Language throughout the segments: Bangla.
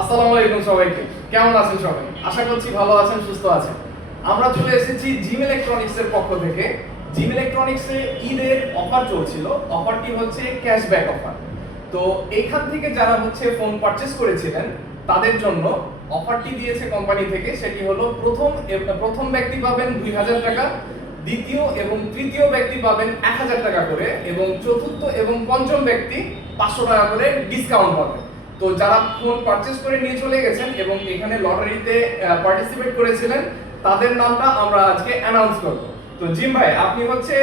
আসসালামু আলাইকুম সবাইকে। কেমন আছেন সবাই? আশা করছি ভালো আছেন, সুস্থ আছেন। আমরা চলে এসেছি জিম ইলেকট্রনিক্স এর পক্ষ থেকে। জিম ইলেকট্রনিক্স এ ঈদের অফার চলছিল। অফারটি হচ্ছে ক্যাশব্যাক অফার। তো এইখান থেকে যারা হচ্ছে ফোন পারচেজ করেছিলেন, তাদের জন্য অফারটি দিয়েছে কোম্পানি থেকে। সেটি হলো প্রথম প্রথম ব্যক্তি পাবেন দুই হাজার টাকা, দ্বিতীয় এবং তৃতীয় ব্যক্তি পাবেন এক হাজার টাকা করে এবং চতুর্থ এবং পঞ্চম ব্যক্তি পাঁচশো টাকা করে ডিসকাউন্ট পাবেন। তো যারা ফোন পারচেজ করে নিয়ে চলে গেছেন এবং এখানে লটারিতে পার্টিসিপেট করেছিলেন তাদের নামটা আমরা আজকে অ্যানাউন্স করব তো জিম ভাই আপনি হচ্ছে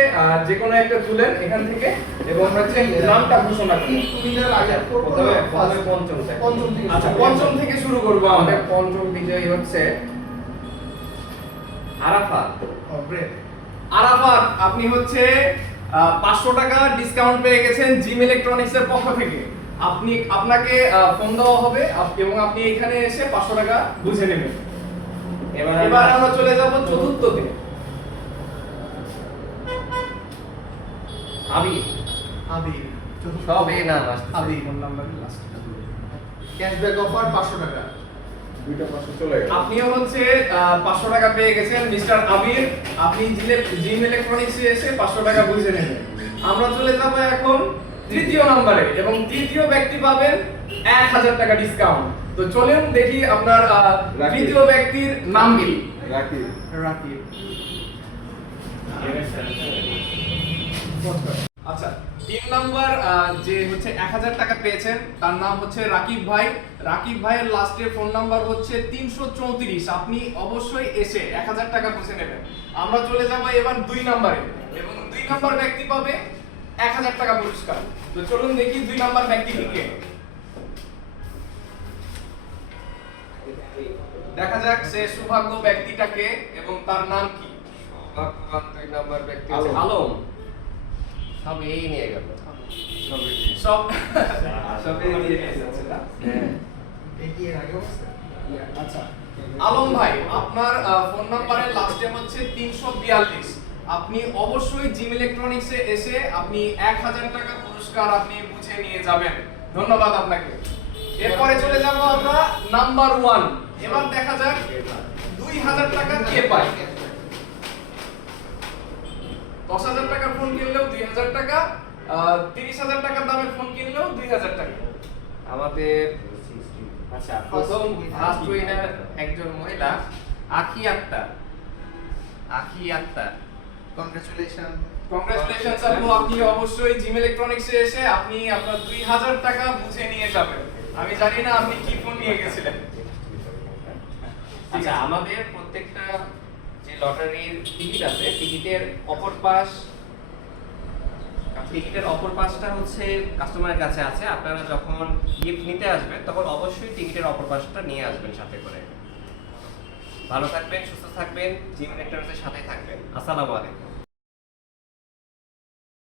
যে কোনো একটা তুলেন এখান থেকে এবং হচ্ছে নামটা ঘোষণা করেন কুমিল্লার আগে প্রথমে প্রথমে পঞ্চম থেকে। পঞ্চম থেকে আচ্ছা শুরু। পঞ্চম থেকে শুরু করব আমরা আমাদের পঞ্চম বিজয়ী হচ্ছে আরাফাত ও, great. আরাফাত আপনি হচ্ছে পাঁচশো টাকা ডিসকাউন্ট পেয়ে গেছেন জিম ইলেকট্রনিক্স এর পক্ষ থেকে। আপনি আপনাকে ফোন দেওয়া হবে এবং আপনি এখানে এসে পাঁচশো টাকা বুঝে নেবেন। এবার এবার আমরা চলে যাব চতুর্থতে আবি চতুর্থ। সব নাম আসতেছে। আদি phone number last cashback offer পাঁচশো টাকা। দুইটা পাশে চলে গেল। আপনিও হচ্ছে পাঁচশো টাকা পেয়ে গেছেন মিস্টার আমির। আপনি জিম ইলেকট্রনিক্স এসে পাঁচশো টাকা বুঝে নেবেন। আমরা চলে যাব এখন তৃতীয় নম্বরে এবং তৃতীয় ব্যক্তি পাবেন এক হাজার টাকা ডিসকাউন্ট তো চলুন দেখি আপনার আহ, রাকিব। তৃতীয় ব্যক্তির নাম কি? রাখি রাকিব। নাম্বার যে হচ্ছে এক হাজার টাকা পেয়েছেন তার নাম হচ্ছে রাকিব ভাই। রাকিব ভাইয়ের লাস্টের ফোন নাম্বার হচ্ছে তিনশো চৌত্রিশ। আপনি অবশ্যই এসে এক হাজার টাকা বুঝে নেবেন। আমরা চলে যাব এবার দুই নাম্বারে এবং দুই নাম্বার ব্যক্তি পাবে এক হাজার টাকা পুরস্কার। তো চলুন দেখি দুই নাম্বার ব্যক্তি কে দেখা যাক সে সৌভাগ্য ব্যক্তিটাকে এবং তার নাম কি। দুই নাম্বার ব্যক্তি আলম। সব এই নিয়ে গেল। সব সবে না হচ্ছে? আচ্ছা আলম ভাই আপনার ফোন নাম্বারের লাস্টে হচ্ছে তিনশো বিয়াল্লিশ। আপনি অবশ্যই জিম ইলেকট্রনিক্সে এসে আপনি এক হাজার টাকা পুরস্কার আপনি বুঝে নিয়ে যাবেন। ধন্যবাদ আপনাকে। এরপরে চলে যাব আমরা নাম্বার ওয়ান এবার দেখা যাক দুই হাজার টাকা কে পায়। দশ হাজার টাকার ফোন কিনলেও দুই হাজার টাকা। তিরিশ হাজার টাকার দামের ফোন কিনলেও দুই হাজার টাকা। আমাদের আচ্ছা প্রথম ফার্স্ট উইনার একজন মহিলা আখি আক্তার। আখি আক্তার। কংগ্রেচুলেশন কংগ্রেচুলেশনস আপু আপনি অবশ্যই জিম ইলেকট্রনিক্সে এসে আপনি আপনার দুই হাজার টাকা বুঝে নিয়ে যাবেন। আমি জানি না আপনি কি ফোন নিয়ে গেছিলেন। আচ্ছা আমাদের প্রত্যেকটা যে লটারির টিকিট আছে টিকিটের অপর পাশ টিকিটের অপর পাশটা হচ্ছে কাস্টমারের কাছে আছে। আপনারা যখন গিফট নিতে আসবেন, তখন অবশ্যই টিকিটের অপর পাশটা নিয়ে আসবেন সাথে করে। ভালো থাকবেন, সুস্থ থাকবেন জিম ইলেকট্রনিক্সের সাথে থাকবেন। আসসালামু আলাইকুম।